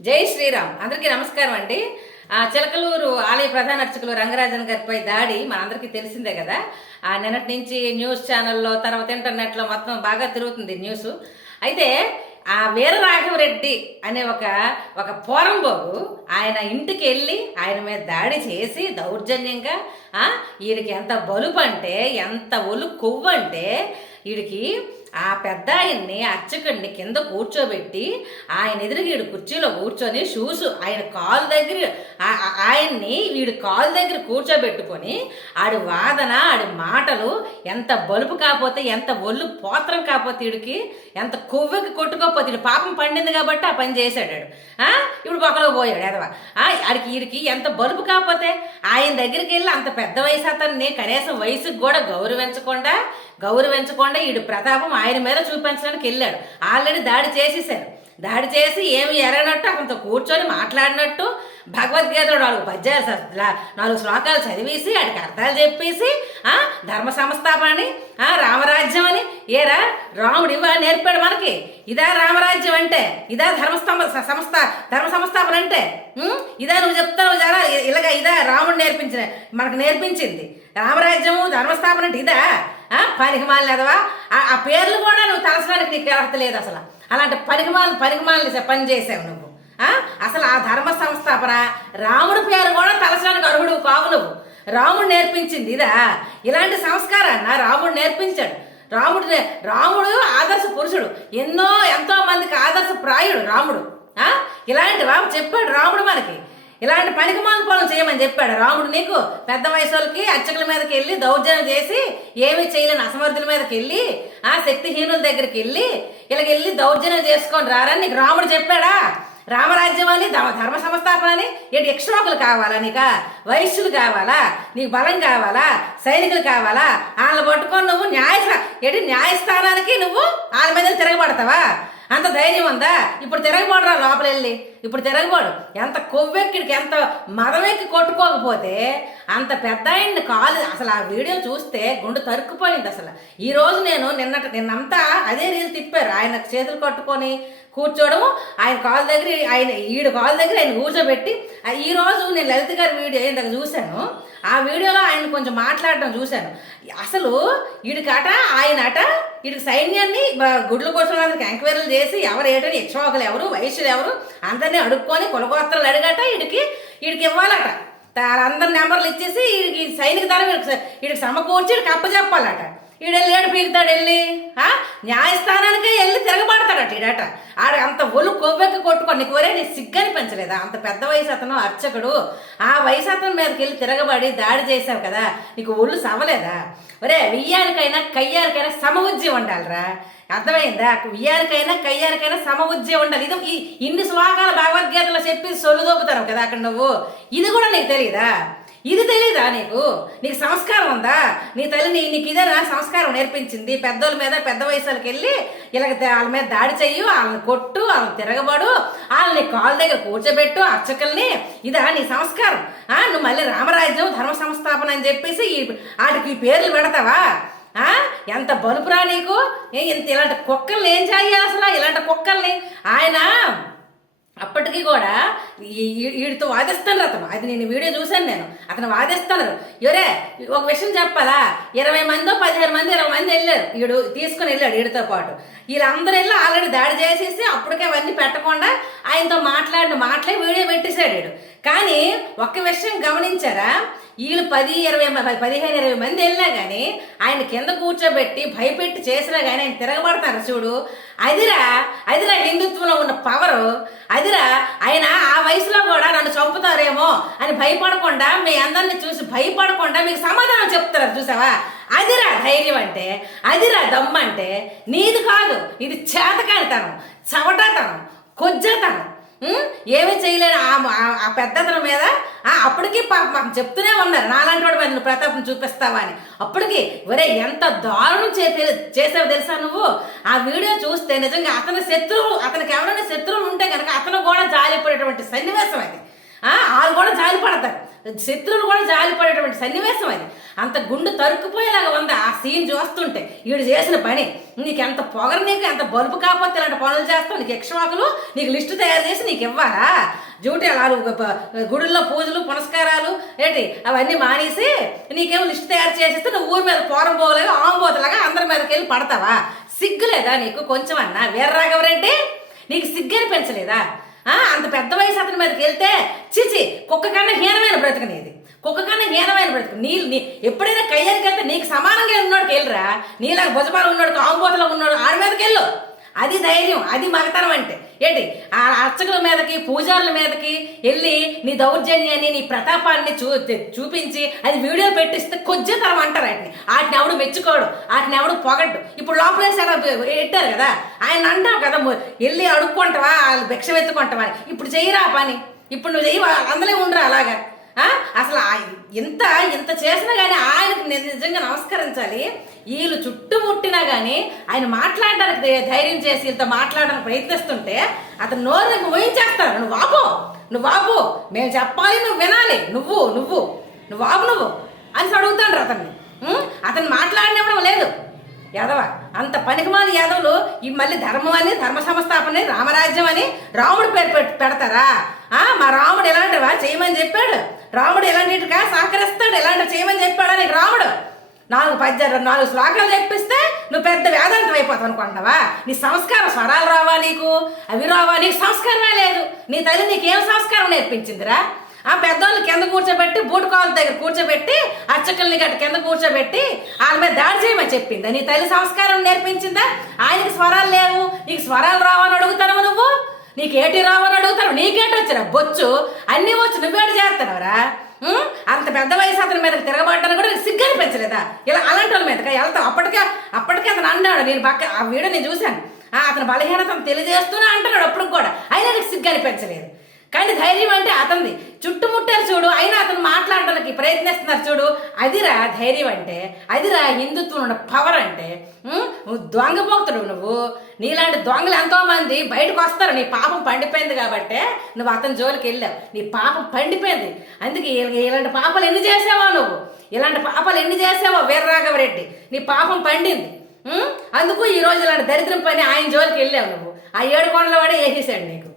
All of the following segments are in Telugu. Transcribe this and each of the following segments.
జై శ్రీరామ్. అందరికీ నమస్కారం అండి. ఆ, చిలకలూరు ఆలయ ప్రధాన అర్చకులు రంగరాజన్ గారిపై దాడి మనందరికీ తెలిసిందే కదా. ఆ నిన్నటి నుంచి న్యూస్ ఛానల్లో తర్వాత ఇంటర్నెట్లో మొత్తం బాగా తిరుగుతుంది న్యూస్. అయితే ఆ వీరరాఘవరెడ్డి అనే ఒక ఒక పోరంబోగు ఆయన ఇంటికి వెళ్ళి ఆయన మీద దాడి చేసి దౌర్జన్యంగా వీడికి ఎంత బలుపు అంటే ఎంత ఒలు కొవ్వు అంటే వీడికి ఆ పెద్ద ఆయన్ని అర్చకుడిని కింద కూర్చోబెట్టి ఆయన ఎదురుగీడు కుర్చీలో కూర్చొని షూస్ ఆయన కాలు దగ్గర ఆయన్ని వీడు కాలు దగ్గర కూర్చోబెట్టుకొని ఆడి వాదన ఆడి మాటలు ఎంత బలుపు కాకపోతే ఎంత ఒళ్ళు పోత్రం కాకపోతే వీడికి ఎంత కొవ్వకి కొట్టుకోకపోతే వీడు పాపం పండింది కాబట్టి ఆ పని చేశాడు ఆ? ఇప్పుడు పక్కలో పోయాడు ఎదవా. ఆ, ఆడికి వీడికి ఎంత బలుపు కాకపోతే ఆయన దగ్గరికి వెళ్ళి అంత పెద్ద వయసు అతన్ని కనీసం వయసుకు కూడా గౌరవించకుండా గౌరవించకుండా వీడు ప్రతాపం ఆయన మీద చూపించడానికి వెళ్ళాడు. ఆల్రెడీ దాడి చేసేసారు. దాడి చేసి ఏమి ఎరగనట్టు అతనితో కూర్చొని మాట్లాడినట్టు భగవద్గీతలో నాలుగు పద్యాలు లా- నాలుగు శ్లోకాలు చదివేసి వాడికి అర్థాలు చెప్పేసి ధర్మ సంస్థాపన అని రామరాజ్యం అని. ఏరా రాముడు ఇవా నేర్పాడు మనకి. ఇదా రామరాజ్యం అంటే ఇదా ధర్మస్తంభ సంస్థ ధర్మ సంస్థాపన అంటే ఇదా నువ్వు చెప్తావు జరా ఇలాగ ఇదా రాముడు నేర్పించిన మనకు నేర్పించింది. రామరాజ్యము ధర్మస్థాపన అంటే ఇదా? పరిహమాలు ఎదవా ఆ పేర్లు కూడా నువ్వు తలసడానికి నీకు అర్హత లేదు అసలు. అలాంటి పనికిమాల పనికిమాలని పని చేసావు నువ్వు. ఆ? అసలు ఆ ధర్మ సంస్థాపన రాముడి పేరు కూడా తలసడానికి అర్హుడు కావు నువ్వు. రాముడు నేర్పించింది ఇదా? ఇలాంటి సంస్కారాన్న రాముడు నేర్పించాడు. రాముడు రాముడు ఆదర్శ పురుషుడు. ఎన్నో ఎంతో మందికి ఆదర్శ ప్రాయుడు రాముడు. ఇలాంటివా ఇలాంటి రాము చెప్పాడు రాముడు మనకి. ఇలాంటి పనికి పనులు చేయమని చెప్పాడు. రాముడు నీకు పెద్ద వయసు వాళ్ళకి అర్చకుల మీదకి వెళ్ళి దౌర్జన్యం చేసి ఏమీ చేయలేని అసమర్థుల మీదకి వెళ్ళి ఆ శక్తిహీనుల దగ్గరికి వెళ్ళి ఇలాగ వెళ్ళి దౌర్జన్యం చేసుకొని రారని నీకు రాముడు చెప్పాడా? రామరాజ్యం అని ధర్మ సంస్థాపన అని ఏంటి యక్షలోకులు కావాలా నీక? వైశ్యులు కావాలా? నీకు బలం కావాలా? సైనికులు కావాలా? వాళ్ళని పట్టుకొని నువ్వు న్యాయ ఏంటి న్యాయస్థానానికి నువ్వు వాళ్ళ మీద తిరగబడతావా? అంత ధైర్యం ఉందా? ఇప్పుడు తిరగబడరా లోపల వెళ్ళి ఇప్పుడు తిరగబడు. ఎంత కొవ్వెక్కిడికి ఎంత మదవెక్కి కొట్టుకోకపోతే అంత పెద్ద ఆయన్ని కాలు అసలు ఆ వీడియో చూస్తే గుండె తరుక్కుపోయింది అసలు. ఈ రోజు నేను నిన్నట నిన్నంతా అదే రీల్ తిప్పారు. ఆయన చేతులు కట్టుకొని కూర్చోవడం ఆయన కాలు దగ్గర ఆయన ఈడు కాలు దగ్గర ఆయన కూర్చోబెట్టి ఆ ఈ రోజు నేను లలిత గారి వీడియో ఇందాక చూశాను. ఆ వీడియోలో ఆయన కొంచెం మాట్లాడటం చూశాను. అసలు వీడికాట ఆయన అట వీడికి సైన్యాన్ని గుడ్ల గుడ్లు వాళ్ళకి ఎంక్వైరీలు చేసి ఎవరు ఏటని యక్షోకలు ఎవరు వైశ్యులు ఎవరు అందరినీ అడుక్కొని కులగోత్రాలు అడిగట వీడికి వీడికి ఇవ్వాలట. అందరి నెంబర్లు ఇచ్చేసి వీడికి సైనిక దళం వీడికి వీడికి సమకూర్చి వీడికి అప్పచెప్పాలట. ఈడు వెళ్ళి ఏడు పీకుతాడు వెళ్ళి ఆ? న్యాయస్థానానికే వెళ్ళి తిరగబడతాడట ఈడట. ఆడ అంత ఒళ్ళు కొవ్వెక్కి కొట్టుకో నీకు ఒరే నీ సిగ్గని పెంచలేదా? అంత పెద్ద వయసు అతను అర్చకుడు. ఆ వయసు అతని మీదకి వెళ్ళి తిరగబడి దాడి చేశావు కదా నీకు ఒళ్ళు సవలేదా ఒరే వెయ్యారికైనా కయ్యారికైనా సమ సమవుజ్యం ఉండాలిరా. అర్థమైందా? ఉయ్యారికైనా కయ్యారికైనా సమ సమవుజ్యం ఉండాలి. ఇది ఇన్ని శ్లోకాలు భగవద్గీతలో చెప్పి సొలుదోపుతారు కదా అక్కడ నువ్వు. ఇది కూడా నీకు తెలియదా ఇది తెలీదా నీకు? నీకు సంస్కారం ఉందా? నీ తల్లి నీ నీకు ఇదేనా సంస్కారం నేర్పించింది. పెద్దోళ్ళ మీద పెద్ద వయసులకి వెళ్ళి ఇలాగ వాళ్ళ మీద దాడి చెయ్యి వాళ్ళని కొట్టు వాళ్ళని తిరగబడు వాళ్ళని కాళ్ళ దగ్గర కూర్చోబెట్టు అర్చకుల్ని. ఇదా నీ సంస్కారం. ఆ నువ్వు మళ్ళీ రామరాజ్యం ధర్మ సంస్థాపన అని చెప్పేసి ఈ వాటికి ఈ పేర్లు పెడతావా? ఆ? ఎంత బలుపురా నీకు? ఏ ఇంత ఇలాంటి కుక్కల్ని ఏం చేయాలి అసలు? ఇలాంటి కుక్కల్ని. ఆయన అప్పటికీ కూడా ఈ- వీడితో వాదిస్తాను అతను. అది నేను వీడియో చూశాను నేను. అతను వాదిస్తాను ఎవరే ఒక విషయం చెప్పాలా? ఇరవై మందో పదిహేను మంది ఇరవై మంది వెళ్ళారు. వీడు తీసుకుని వెళ్ళాడు వీడితో పాటు. వీళ్ళందరూ వెళ్ళి ఆల్రెడీ దాడి చేసేసి అప్పటికే అవన్నీ పెట్టకుండా ఆయనతో మాట్లాడిన మాట్లాడి వీడియో పెట్టేశాడు వీడు. కానీ ఒక్క విషయం గమనించారా? వీళ్ళు పది ఇరవై పదిహేను ఇరవై మంది వెళ్ళినా కానీ ఆయన కింద కూర్చోబెట్టి భయపెట్టి చేసినా కానీ ఆయన తిరగబడతారు చూడు. అదిరా అదిరా హిందుత్వంలో ఉన్న పవరు అదిరా ఆయన ఆ వయసులో కూడా నన్ను చంపుతారేమో అని భయపడకుండా మీ అందరిని చూసి భయపడకుండా మీకు సమాధానం చెప్తారు చూసావా? అదిరా ధైర్యం అంటే అదిరా దమ్మంటే అంటే నీది కాదు ఇది చేతకానితనం చవటతనం కొజ్జతనం. ఏమీ చేయలేని ఆ ఆ- మీద ఆ అప్పటికి పాపం చెప్తూనే ఉన్నారు. నాలాంటి వాడు నువ్వు ప్రతాపం చూపిస్తావా అని. అప్పటికి ఒరే ఎంత దారుణం చే చేసావు తెలుసా నువ్వు? ఆ వీడియో చూస్తే నిజంగా అతని శత్రువు అతనికి ఎవరైనా శత్రువులు ఉంటే కనుక అతను కూడా జాలిపడేటువంటి సన్నివేశం అది. ఆ, వాళ్ళు కూడా జాలిపడతారు శత్రువులు కూడా జాలిపడేటువంటి సన్నివేశం అది. అంత గుండు తరుక్కుపోయేలాగా ఉంది. ఆ సీన్ చూస్తుంటే వీడు చేసిన పని నీకు ఎంత పొగరు నీకు ఎంత బలుపు కాకపోతే ఇలాంటి పనులు చేస్తావు నీకు యక్షవాకులు నీకు లిస్టు తయారు చేసి నీకు ఇవ్వాలా? డ్యూటీ అలా గుడుల్లో పూజలు పునస్కారాలు ఏంటి? అవన్నీ మానేసి నీకేమో లిస్ట్ తయారు చేసేస్తే నువ్వు ఊరి మీద పోరం పోలేగా ఆంబోతలాగా అందరి మీదకి వెళ్ళి పడతావా? సిగ్గులేదా నీకు? కొంచెం అన్నా వీర్రాఘవరెడ్డి నీకు సిగ్గు అనిపించలేదా అంత పెద్ద వయసు అతని మీదకి వెళ్తే చిచి కుక్క కన్నా హీనమైన బ్రతకనేది నీది. కుక్క కన్నా హీనమైన బ్రతుకు. నీ నీ ఎప్పుడైనా కయ్యానికి వెళ్తే నీకు సమానంగా ఉన్నోడికి వెళ్ళరా? నీలాగా భుజపాలు ఉన్నోడికి కాంబోతలో ఉన్నాడు ఆడి మీదకి వెళ్ళు. అది ధైర్యం అది మగతనం అంటే. ఏంటి? ఆ అర్చకుల మీదకి పూజారుల మీదకి వెళ్ళి నీ దౌర్జన్యాన్ని నీ ప్రతాపాన్ని చూ చూపించి అది వీడియో పెట్టిస్తే కొజ్జతనం అంటారు వాటిని వాటిని ఎవడు మెచ్చుకోడు వాటిని ఎవడు పొగడ్డు. ఇప్పుడు లోపలేసారా పెట్టారు కదా? ఆయన అంటావు కదా వెళ్ళి అడుక్కుంటావా వాళ్ళు భిక్ష ఎత్తుకుంటావా అని. ఇప్పుడు చేయరా పని. ఇప్పుడు నువ్వు చేయి అందులో ఉండరా అలాగా. అసలు ఆ- ఇంత ఇంత చేసినా కానీ ఆయనకు నేను నిజంగా నమస్కరించాలి. వీళ్ళు చుట్టుముట్టినా కానీ ఆయన మాట్లాడడానికి ధైర్యం చేసి ఇంత మాట్లాడడానికి ప్రయత్నిస్తుంటే అతను నోరు నీకు ఊహించేస్తారు నువ్వు బాబు నువ్వు బాబు మేము చెప్పాలి నువ్వు వినాలి. నువ్వు నువ్వు నువ్వు బాబు నువ్వు అని అడుగుతాడు అతన్ని. అతను మాట్లాడినప్పుడు లేదు. యాదవ అంత పనికిమాలి యాదవులు. ఈ మళ్ళీ ధర్మం అని ధర్మ సంస్థాపన రామరాజ్యం అని రాముడు పేరు పెడతారా? ఆ మా రాముడు ఎలాంటివా? చేయమని చెప్పాడు. రాముడు ఎలాంటిగా సహకరిస్తాడు. ఎలాంటి చేయమని చెప్పాడు నీకు రాముడు. నాలుగు పద్యాలు నాలుగు శ్లోకాలు చెప్పిస్తే నువ్వు పెద్ద వేదాంతం అయిపోతావు అనుకుంటావా నీ సంస్కారం స్వరాలు రావా నీకు? అవి రావా? నీకు సంస్కారమే లేదు. నీ తల్లి నీకేం సంస్కారం నేర్పించిందిరా? ఆ పెద్దోళ్ళు కింద కూర్చోబెట్టి బూటుకోవాల దగ్గర కూర్చోబెట్టి అచ్చకల్ని గట్ట కింద కూర్చోబెట్టి వాళ్ళ మీద దాడి చేయమని చెప్పిందా. నీ తల్లి సంస్కారం నేర్పించిందా? ఆయనకి స్వరాలు లేవు. నీకు స్వరాలు రావని అడుగుతావు నువ్వు? నీకు ఏటి రావని అడుగుతావు నీకేటి వచ్చిన బొచ్చు. అన్నీ వచ్చి నువ్వేటి చేస్తున్నావురా? అంత పెద్ద వయసు అతని మీద తిరగబడ్డాను కూడా నీకు సిగ్గు అనిపించలేదా? ఇలా అలాంటి వాళ్ళ మీదకి వెళ్తావు అప్పటికే అప్పటికే అతను అన్నాడు. నేను పక్క ఆ వీడియో నేను చూశాను. ఆ, అతను బలహీనతను తెలియజేస్తూనే అంటున్నాడు అప్పుడు కూడా. అయినా నీకు సిగ్గు అనిపించలేదు. కానీ ధైర్యం అంటే అతంది చుట్టుముట్టారు చూడు అయినా అతను మాట్లాడడానికి ప్రయత్నిస్తున్నారు చూడు. అదిరా ధైర్యం అంటే అదిరా హిందుత్వం ఉన్న పవర్ అంటే నువ్వు దొంగ పోతుడు నువ్వు. నీలాంటి దొంగలు ఎంతోమంది బయటకు వస్తారు. నీ పాపం పండిపోయింది కాబట్టి నువ్వు అతని జోలికి వెళ్ళావు. నీ పాపం పండిపోయింది. అందుకే ఇలాంటి పాపాలు ఎన్ని చేసావా నువ్వు? ఇలాంటి పాపాలు ఎన్ని చేసావా వీర్రాఘవరెడ్డి నీ పాపం పండింది. అందుకు ఈ రోజు ఇలాంటి దరిద్రం పని ఆయన జోలికి వెళ్ళావు నువ్వు. ఆ ఏడు కొండల వాడే వేసేసాడు నీకు.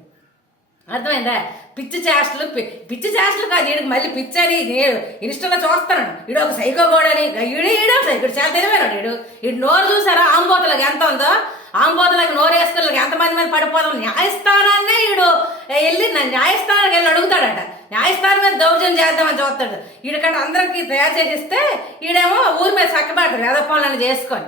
అర్థమైందా? పిచ్చి చేష్టలు పిచ్చి చేష్టలు కాదు వీడికి మళ్ళీ పిచ్చి అని నేను ఇన్స్టాలో చూస్తాను ఈడు ఒక సైకో గోడని ఈడు ఈడు సైకుడు చాలా తెలివైనాడు ఈడు. ఈడు నోరు చూసారా? ఆంబోతలకు ఎంత ఉందో? ఆంబోతలకు నోరు వేసుకున్న ఎంతమంది మీద పడిపోదాం న్యాయస్థానాన్నే ఈడు. వెళ్ళి న్యాయస్థానానికి వెళ్ళి అడుగుతాడట. న్యాయస్థానం మీద దౌర్జన్యం చేద్దామని చూస్తాడు. ఈడకంటే అందరికి తయారు చేసి ఇస్తే ఈడేమో ఊరి మీద చక్కబడతాడు వేద చేసుకొని.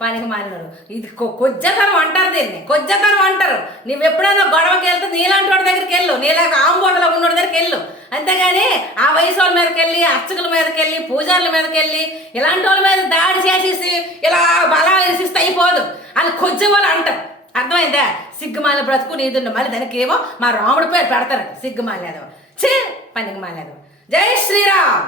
పనికి మాలినాడు. ఇది కొజ్జతనం అంటారు దీన్ని. కొజ్జతనం అంటారు. నువ్వు ఎప్పుడైనా గొడవకి వెళ్తే నీలాంటి వాడి దగ్గరికి వెళ్ళు. నీలాగా ఆంబోటలో ఉన్నోడి దగ్గరికి వెళ్ళు. అంతేగాని ఆ వయసు వాళ్ళ మీదకి వెళ్ళి అర్చకుల మీదకి వెళ్ళి పూజారుల మీదకి వెళ్ళి ఇలాంటి వాళ్ళ మీద దాడి చేసేసి ఇలా బలాలు వేసిస్తే అయిపోదు అని కొజ్జ వాళ్ళు అంటారు. అర్థమైందా? సిగ్గుమాల బ్రతుకు నీదుండు. మళ్ళీ దానికి ఏమో మా రాముడి పేరు పెడతారు సిగ్గుమాలేదు చే పనికి మాలేదు జై శ్రీరామ్!